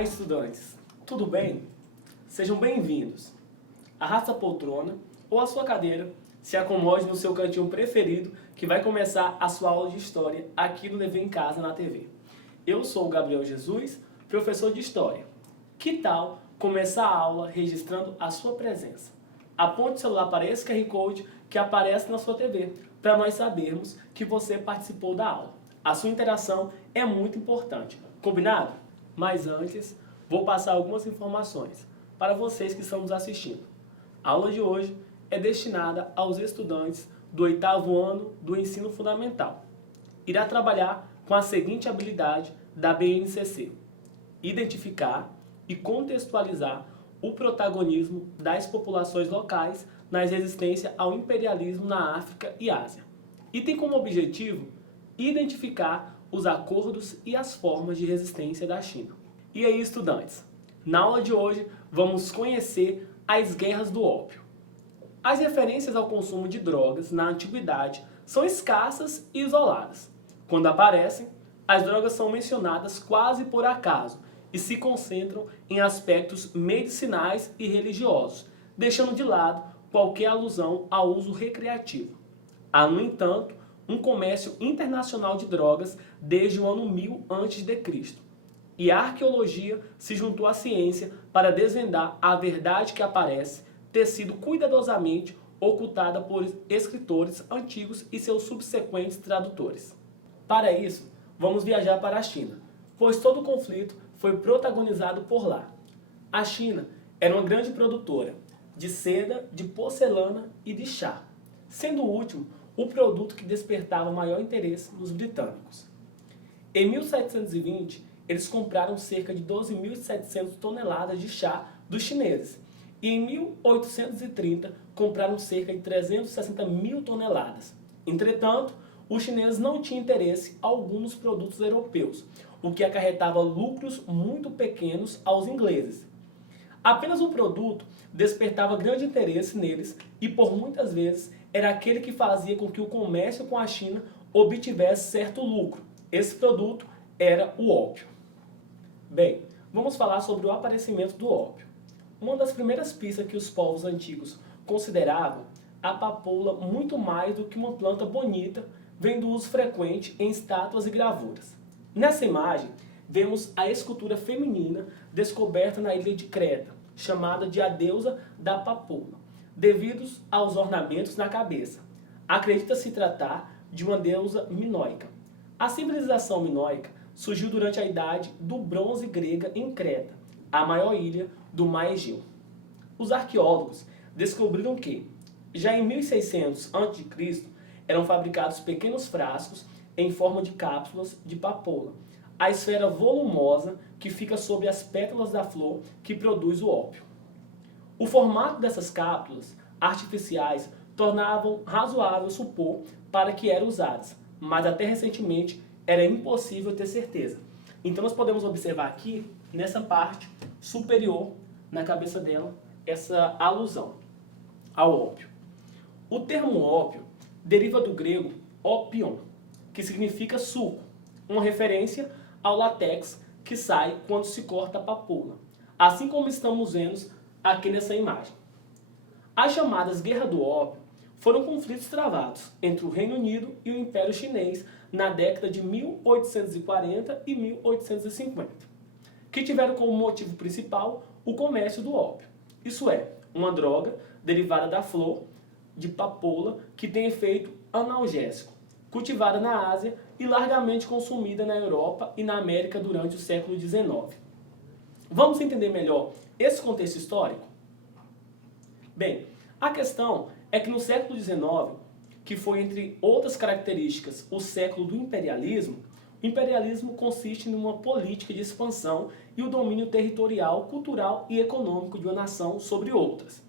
Olá, estudantes! Tudo bem? Sejam bem-vindos. Arrasta a poltrona ou a sua cadeira, se acomode no seu cantinho preferido que vai começar a sua aula de História aqui no Levei em Casa na TV. Eu sou o Gabriel Jesus, professor de História. Que tal começar a aula registrando a sua presença? Aponte o celular para esse QR Code que aparece na sua TV, para nós sabermos que você participou da aula. A sua interação é muito importante. Combinado? Mas antes, vou passar algumas informações para vocês que estão nos assistindo. A aula de hoje é destinada aos estudantes do 8º ano do ensino fundamental. Irá trabalhar com a seguinte habilidade da BNCC: identificar e contextualizar o protagonismo das populações locais na resistência ao imperialismo na África e Ásia. E tem como objetivo identificar os acordos e as formas de resistência da China. E aí, estudantes? Na aula de hoje, vamos conhecer as guerras do ópio. As referências ao consumo de drogas na antiguidade são escassas e isoladas. Quando aparecem, as drogas são mencionadas quase por acaso e se concentram em aspectos medicinais e religiosos, deixando de lado qualquer alusão ao uso recreativo. Há, no entanto, um comércio internacional de drogas desde o ano 1000 a.C. E a arqueologia se juntou à ciência para desvendar a verdade que aparece ter sido cuidadosamente ocultada por escritores antigos e seus subsequentes tradutores. Para isso, vamos viajar para a China, pois todo o conflito foi protagonizado por lá. A China era uma grande produtora de seda, de porcelana e de chá, sendo o último o produto que despertava maior interesse nos britânicos. Em 1720, eles compraram cerca de 12.700 toneladas de chá dos chineses e em 1830 compraram cerca de 360 mil toneladas. Entretanto, os chineses não tinham interesse algum nos produtos europeus, o que acarretava lucros muito pequenos aos ingleses. Apenas um produto despertava grande interesse neles e por muitas vezes era aquele que fazia com que o comércio com a China obtivesse certo lucro. Esse produto era o ópio. Bem, vamos falar sobre o aparecimento do ópio. Uma das primeiras pistas que os povos antigos consideravam a papoula muito mais do que uma planta bonita, vem do uso frequente em estátuas e gravuras. Nessa imagem, vemos a escultura feminina descoberta na ilha de Creta, chamada de a deusa da papoula, devido aos ornamentos na cabeça. Acredita-se tratar de uma deusa minoica. A civilização minoica surgiu durante a idade do bronze grega em Creta, a maior ilha do mar Egeu. Os arqueólogos descobriram que, já em 1600 a.C., eram fabricados pequenos frascos em forma de cápsulas de papoula, a esfera volumosa que fica sobre as pétalas da flor que produz o ópio. O formato dessas cápsulas artificiais tornavam razoável supor para que eram usadas, mas até recentemente era impossível ter certeza. Então nós podemos observar aqui, nessa parte superior, na cabeça dela, essa alusão ao ópio. O termo ópio deriva do grego opion, que significa suco, uma referência ao látex que sai quando se corta a papoula, assim como estamos vendo aqui nessa imagem. As chamadas Guerras do Ópio foram conflitos travados entre o Reino Unido e o Império Chinês na década de 1840 e 1850, que tiveram como motivo principal o comércio do ópio, isso é, uma droga derivada da flor de papoula que tem efeito analgésico, cultivada na Ásia e largamente consumida na Europa e na América durante o século XIX. Vamos entender melhor esse contexto histórico? Bem, a questão é que no século XIX, que foi, entre outras características, o século do imperialismo, o imperialismo consiste numa política de expansão e o domínio territorial, cultural e econômico de uma nação sobre outras.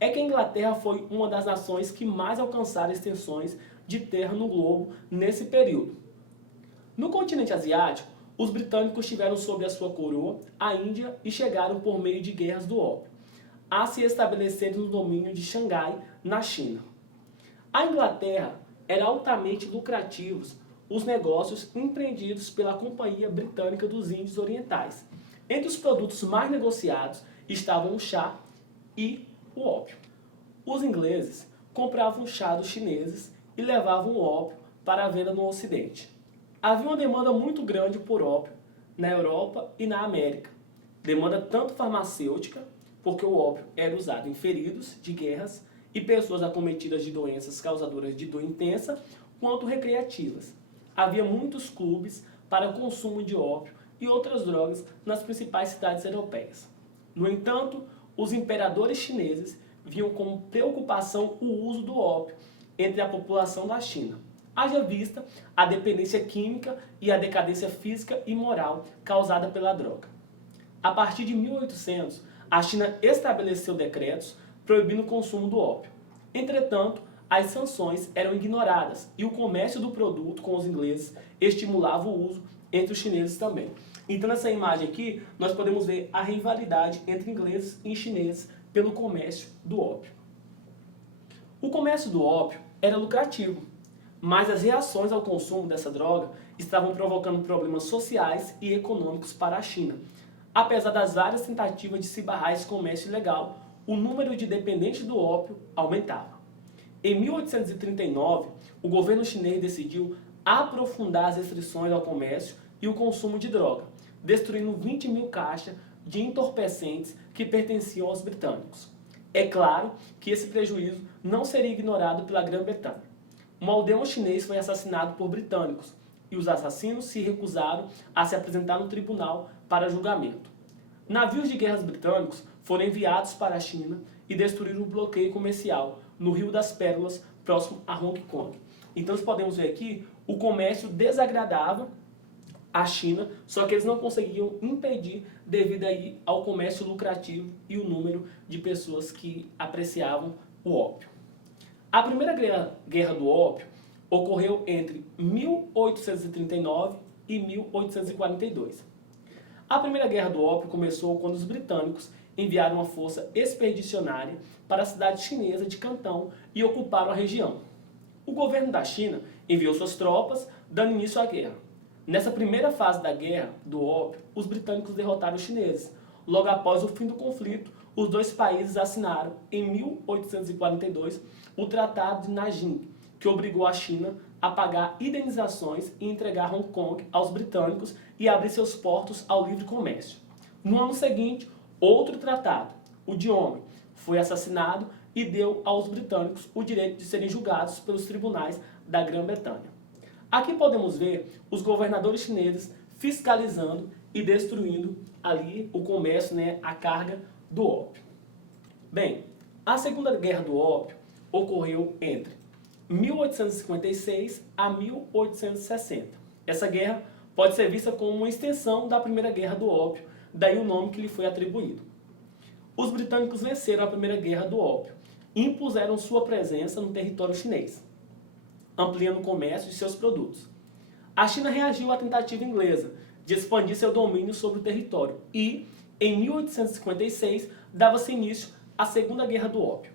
É que a Inglaterra foi uma das nações que mais alcançaram extensões de terra no globo nesse período. No continente asiático, os britânicos tiveram sob a sua coroa a Índia e chegaram por meio de guerras do ópio a se estabelecer no domínio de Xangai, na China. A Inglaterra era altamente lucrativos os negócios empreendidos pela Companhia Britânica dos Índios Orientais, Entre os produtos mais negociados estavam o chá e o ópio. Os ingleses compravam chá dos chineses e levavam o ópio para a venda no Ocidente. Havia uma demanda muito grande por ópio na Europa e na América. Demanda tanto farmacêutica, porque o ópio era usado em feridos de guerras e pessoas acometidas de doenças causadoras de dor intensa, quanto recreativas. Havia muitos clubes para o consumo de ópio e outras drogas nas principais cidades europeias. No entanto, os imperadores chineses viam como preocupação o uso do ópio entre a população da China. Haja vista a dependência química e a decadência física e moral causada pela droga. A partir de 1800, a China estabeleceu decretos proibindo o consumo do ópio. Entretanto, as sanções eram ignoradas e o comércio do produto com os ingleses estimulava o uso entre os chineses também. Então, nessa imagem aqui, nós podemos ver a rivalidade entre ingleses e chineses pelo comércio do ópio. O comércio do ópio era lucrativo, mas as reações ao consumo dessa droga estavam provocando problemas sociais e econômicos para a China. Apesar das várias tentativas de se barrar esse comércio ilegal, o número de dependentes do ópio aumentava. Em 1839, o governo chinês decidiu aprofundar as restrições ao comércio e o consumo de droga, destruindo 20 mil caixas de entorpecentes que pertenciam aos britânicos. É claro que esse prejuízo não seria ignorado pela Grã-Bretanha. Um aldeão chinês foi assassinado por britânicos e os assassinos se recusaram a se apresentar no tribunal para julgamento. Navios de guerra britânicos foram enviados para a China e destruíram o bloqueio comercial no Rio das Pérolas, próximo a Hong Kong. Então, nós podemos ver aqui o comércio desagradava a China, só que eles não conseguiam impedir devido aí ao comércio lucrativo e o número de pessoas que apreciavam o ópio. A primeira guerra do ópio ocorreu entre 1839 e 1842. A primeira guerra do ópio começou quando os britânicos enviaram uma força expedicionária para a cidade chinesa de Cantão e ocuparam a região. O governo da China enviou suas tropas, dando início à guerra. Nessa primeira fase da guerra do ópio, os britânicos derrotaram os chineses. Logo após o fim do conflito, os dois países assinaram, em 1842, o Tratado de Nanjing, que obrigou a China a pagar indenizações e entregar Hong Kong aos britânicos e abrir seus portos ao livre comércio. No ano seguinte, outro tratado, o de Homem, foi assassinado e deu aos britânicos o direito de serem julgados pelos tribunais da Grã-Bretanha. Aqui podemos ver os governadores chineses fiscalizando e destruindo ali o comércio, a carga do ópio. Bem, a Segunda Guerra do Ópio ocorreu entre 1856 a 1860. Essa guerra pode ser vista como uma extensão da Primeira Guerra do Ópio, daí o nome que lhe foi atribuído. Os britânicos venceram a Primeira Guerra do Ópio e impuseram sua presença no território chinês, ampliando o comércio de seus produtos. A China reagiu à tentativa inglesa de expandir seu domínio sobre o território e, em 1856, dava-se início à Segunda Guerra do Ópio.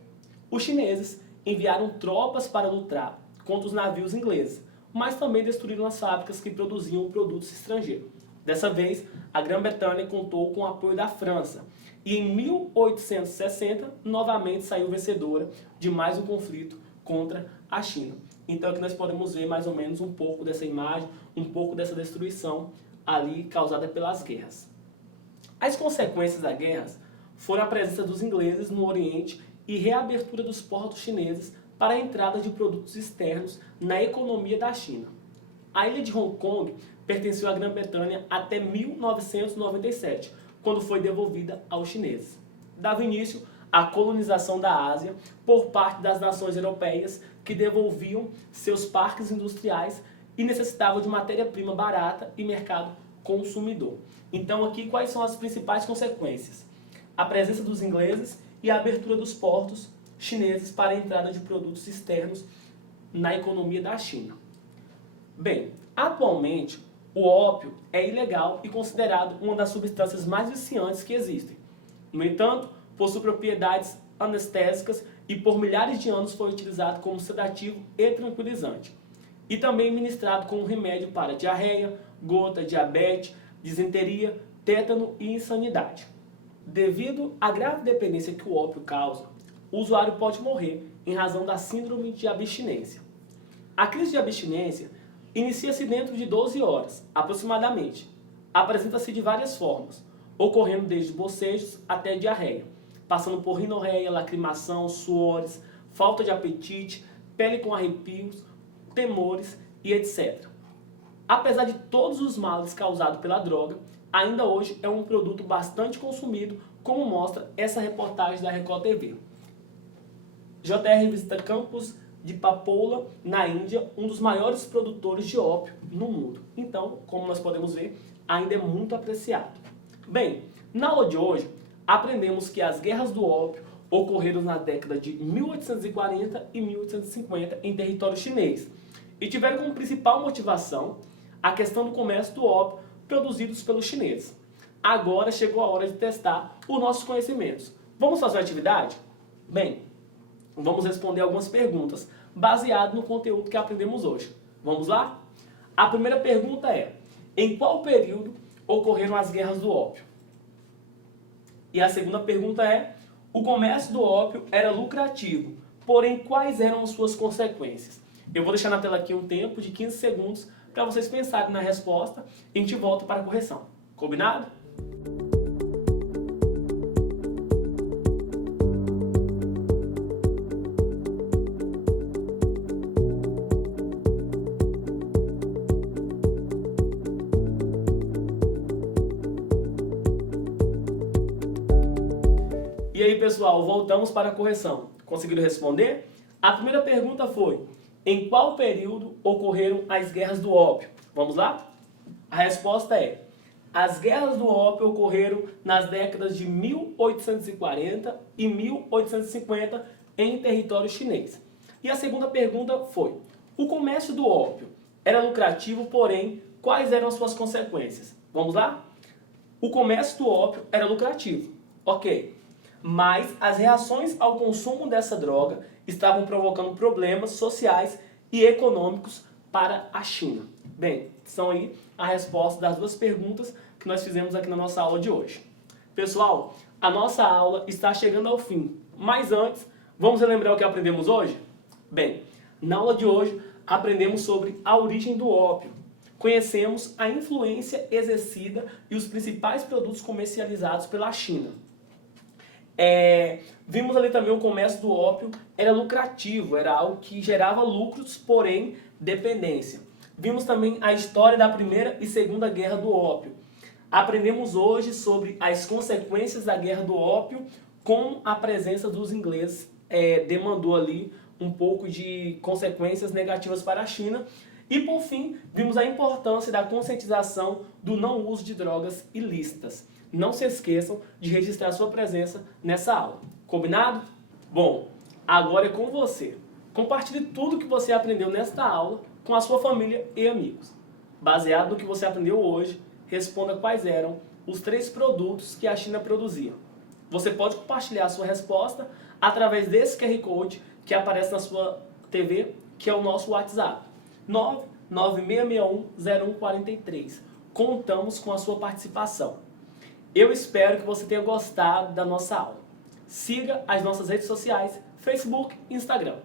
Os chineses enviaram tropas para lutar contra os navios ingleses, mas também destruíram as fábricas que produziam produtos estrangeiros. Dessa vez, a Grã-Bretanha contou com o apoio da França e em 1860 novamente saiu vencedora de mais um conflito contra a China. Então aqui nós podemos ver mais ou menos um pouco dessa imagem, um pouco dessa destruição ali causada pelas guerras. As consequências das guerras foram a presença dos ingleses no Oriente e reabertura dos portos chineses para a entrada de produtos externos na economia da China. A ilha de Hong Kong pertenceu à Grã-Bretanha até 1997, quando foi devolvida aos chineses. Dava início à colonização da Ásia por parte das nações europeias que devolviam seus parques industriais e necessitavam de matéria-prima barata e mercado consumidor. Então aqui quais são as principais consequências? A presença dos ingleses e a abertura dos portos chineses para a entrada de produtos externos na economia da China. Bem, atualmente o ópio é ilegal e considerado uma das substâncias mais viciantes que existem. No entanto, possui propriedades anestésicas e por milhares de anos foi utilizado como sedativo e tranquilizante. E também ministrado como remédio para diarreia, gota, diabetes, disenteria, tétano e insanidade. Devido à grave dependência que o ópio causa, o usuário pode morrer em razão da síndrome de abstinência. A crise de abstinência inicia-se dentro de 12 horas, aproximadamente. Apresenta-se de várias formas, ocorrendo desde bocejos até diarreia, passando por rinorreia, lacrimação, suores, falta de apetite, pele com arrepios, temores e etc. Apesar de todos os males causados pela droga, ainda hoje é um produto bastante consumido, como mostra essa reportagem da Record TV. JR visita campos de Papoula, na Índia, um dos maiores produtores de ópio no mundo. Então, como nós podemos ver, ainda é muito apreciado. Bem, na aula de hoje, aprendemos que as guerras do ópio ocorreram na década de 1840 e 1850 em território chinês e tiveram como principal motivação a questão do comércio do ópio produzidos pelos chineses. Agora chegou a hora de testar os nossos conhecimentos. Vamos fazer uma atividade? Bem, vamos responder algumas perguntas baseado no conteúdo que aprendemos hoje. Vamos lá? A primeira pergunta é: em qual período ocorreram as guerras do ópio? E a segunda pergunta é: o comércio do ópio era lucrativo, porém quais eram as suas consequências? Eu vou deixar na tela aqui um tempo de 15 segundos para vocês pensarem na resposta e a gente volta para a correção. Combinado? E aí, pessoal, voltamos para a correção. Conseguiram responder? A primeira pergunta foi: em qual período ocorreram as guerras do ópio? Vamos lá? A resposta é: as guerras do ópio ocorreram nas décadas de 1840 e 1850 em território chinês. E a segunda pergunta foi: o comércio do ópio era lucrativo, porém, quais eram as suas consequências? Vamos lá? O comércio do ópio era lucrativo, ok. Mas as reações ao consumo dessa droga estavam provocando problemas sociais e econômicos para a China. Bem, são aí a resposta das duas perguntas que nós fizemos aqui na nossa aula de hoje. Pessoal, a nossa aula está chegando ao fim, mas antes, vamos relembrar o que aprendemos hoje? Bem, na aula de hoje aprendemos sobre a origem do ópio. Conhecemos a influência exercida e os principais produtos comercializados pela China. Vimos ali também o comércio do ópio era lucrativo, era algo que gerava lucros, porém dependência. Vimos também a história da Primeira e Segunda Guerra do Ópio. Aprendemos hoje sobre as consequências da Guerra do Ópio, com a presença dos ingleses, demandou ali um pouco de consequências negativas para a China. E por fim, vimos a importância da conscientização do não uso de drogas ilícitas. Não se esqueçam de registrar sua presença nessa aula. Combinado? Bom, agora é com você. Compartilhe tudo que você aprendeu nesta aula com a sua família e amigos. Baseado no que você aprendeu hoje, responda quais eram os 3 produtos que a China produzia. Você pode compartilhar a sua resposta através desse QR Code que aparece na sua TV, que é o nosso WhatsApp. 996610143. Contamos com a sua participação. Eu espero que você tenha gostado da nossa aula. Siga as nossas redes sociais, Facebook e Instagram,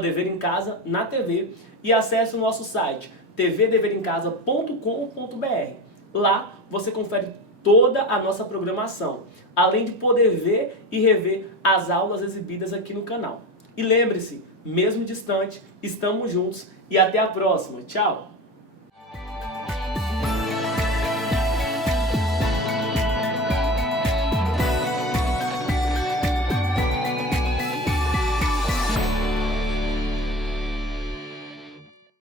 @Dever em Casa na TV, e acesse o nosso site tvdeverimcasa.com.br. Lá você confere toda a nossa programação, além de poder ver e rever as aulas exibidas aqui no canal. E lembre-se, mesmo distante, estamos juntos e até a próxima. Tchau!